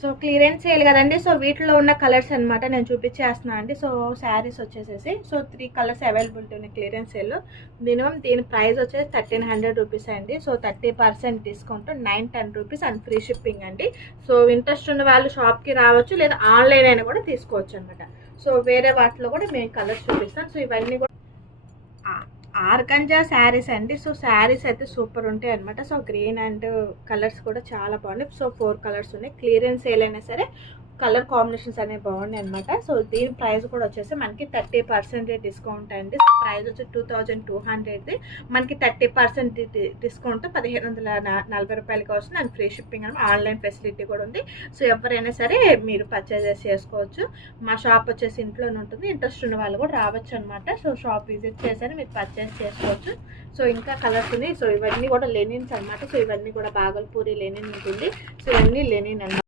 So clearance sale కదండి. So వీటిలో ఉన్న కలర్స్ అనమాట నేను చూపించేస్తున్నాను అండి. సో శారీస్ వచ్చేసేసి సో 3 కలర్స్ అవైలబిలిటీ ఉన్నాయి క్లియరెన్స్ సేల్. మినిమం దీని ప్రైస్ వచ్చేసి 1300 రూపీస్ అండి. So 30% discount 910 rupees and free shipping అండి. సో ఇంట్రెస్ట్ ఉన్న వాళ్ళు షాప్కి రావచ్చు, లేదా ఆన్లైన్ అయినా కూడా తీసుకోవచ్చు అనమాట. సో వేరే వాటిలో కూడా మేము కలర్స్ చూపిస్తాం. సో ఇవన్నీ కూడా ఆర్గంజా శారీస్ అండి. సో శారీస్ అయితే సూపర్ ఉంటాయి అనమాట. సో గ్రీన్ అండ్ కలర్స్ కూడా చాలా బాగున్నాయి. సో 4 కలర్స్ ఉన్నాయి. క్లియరెన్స్ సేల్ అయినా సరే కలర్ కాంబినేషన్స్ అనేవి బాగున్నాయి అనమాట. సో దీని ప్రైస్ కూడా వచ్చేసి మనకి 30% డిస్కౌంట్ అండి. సో ప్రైస్ వచ్చి 2200, మనకి 30% డిస్కౌంట్ 1540 రూపాయలకి వస్తుంది అండ్ ఫ్రీ షిప్పింగ్ అని ఆన్లైన్ ఫెసిలిటీ కూడా ఉంది. సో ఎవరైనా సరే మీరు పర్చేజెస్ చేసుకోవచ్చు. మా షాప్ వచ్చేసి ఇంట్లోనే ఉంటుంది. ఇంట్రెస్ట్ ఉన్న వాళ్ళు కూడా రావచ్చు అనమాట. సో షాప్ విజిట్ చేసి మీరు పర్చేస్ చేసుకోవచ్చు. సో ఇంకా కలర్స్ ఉన్నాయి. సో ఇవన్నీ కూడా లెనిన్స్ అనమాట. సో ఇవన్నీ కూడా బాగల్పూరి లెనిన్ ఉంటుంది. సో ఇవన్నీ లెనిన్ అనమాట.